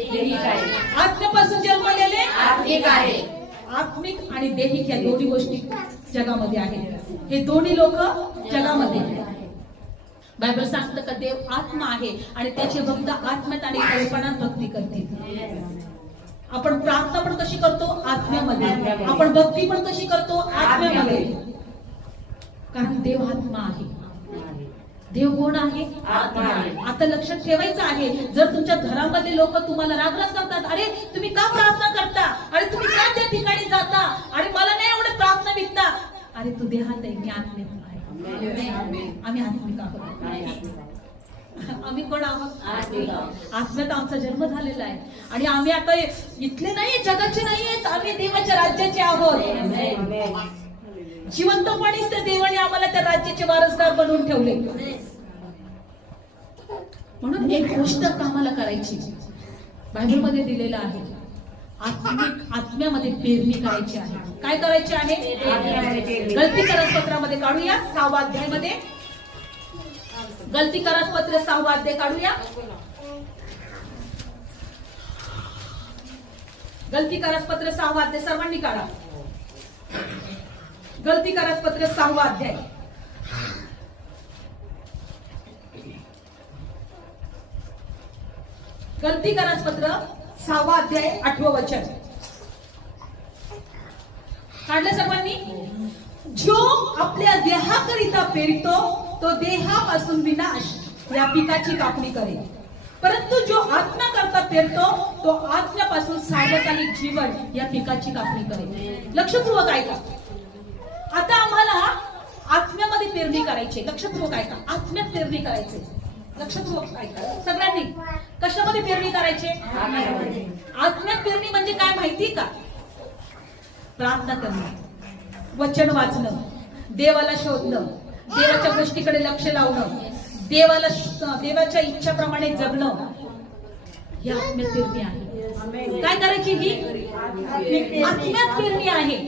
आत्म्यापासून जन्मलेले आत्मिक आहे. आत्मिक आणि दैहिक या दोन्ही गोष्टी जगामध्ये आहेत. हे दोन्ही लोक जगामध्ये आहेत. बायबल सांगतं का देव आत्मा आहे आणि त्याचे भक्त आत्म्यात आणि कल्पनात भक्ती करतील. आपण प्रार्थना पण कशी करतो? आत्म्यामध्ये. आपण भक्ती पण कशी करतो? आत्म्यामध्ये. कारण देव आत्मा आहे. देव कोण आहे? आत्मा आहे. आता लक्षात ठेवायचं आहे. जर तुमच्या घरामध्ये लोक तुम्हाला रागराग करतात, अरे तुम्ही का प्रार्थना करता, अरे तुम्ही का त्या ठिकाणी जाता, अरे मला नाही एवढं प्रार्थना विकता, अरे तू देहात आहे, मी आत्मिक आहे. आम्ही आत्मिक आहोत. आम्ही कोण आहोत? आत्म्यात आमचा जन्म झालेला आहे आणि आम्ही आता इथले नाहीये, जगाचे नाहीयेत, आम्ही देवाच्या राज्याचे आहोत. जिवंतपणीच त्या देवाने आम्हाला त्या राज्याचे वारसदार बनवून ठेवले. म्हणून एक गोष्ट आम्हाला करायची, बायबलमध्ये दिलेलं आहे, आत्म्यामध्ये पेरणी करायची आहे. काय करायची आहे? गलती करारपत्रामध्ये काढूया 6 अध्यायामध्ये. गलती करारपत्र 6 अध्याय काढूया. गलती करारपत्र 6 अध्याय सर्वांनी काढा. गलती करारपत्र 6 अध्याय. गलती करारपत्र 6 अध्याय 8वं वचन काढलं सर्वांनी. जो आपल्या देहाकरिता पेरतो तो देहापासून विनाश या पिकाची कापणी करेल, परंतु जो आत्मा करता पेरतो तो आत्म्यापासून सार्वकालिक जीवन या पिकाची कापणी करेल. लक्षपूर्वक ऐका. आता आम्हाला आत्म्यामध्ये पेरणी करायची. लक्षपूर्वक ऐका. आत्म्यात पेरणी करायची. लक्षपूर्वक ऐका सगळ्यांनी. कशामध्ये पेरणी करायची? आत्म्यात पेरणी म्हणजे काय माहिती का? प्रार्थना करणं, वचन वाचणं, देवाला शोधणं, देवाच्या गोष्टीकडे लक्ष लावणं, देवाच्या इच्छाप्रमाणे जगणं, ही आत्म्यात पेरणी आहे. काय करायची? ही आत्म्यात पेरणी आहे.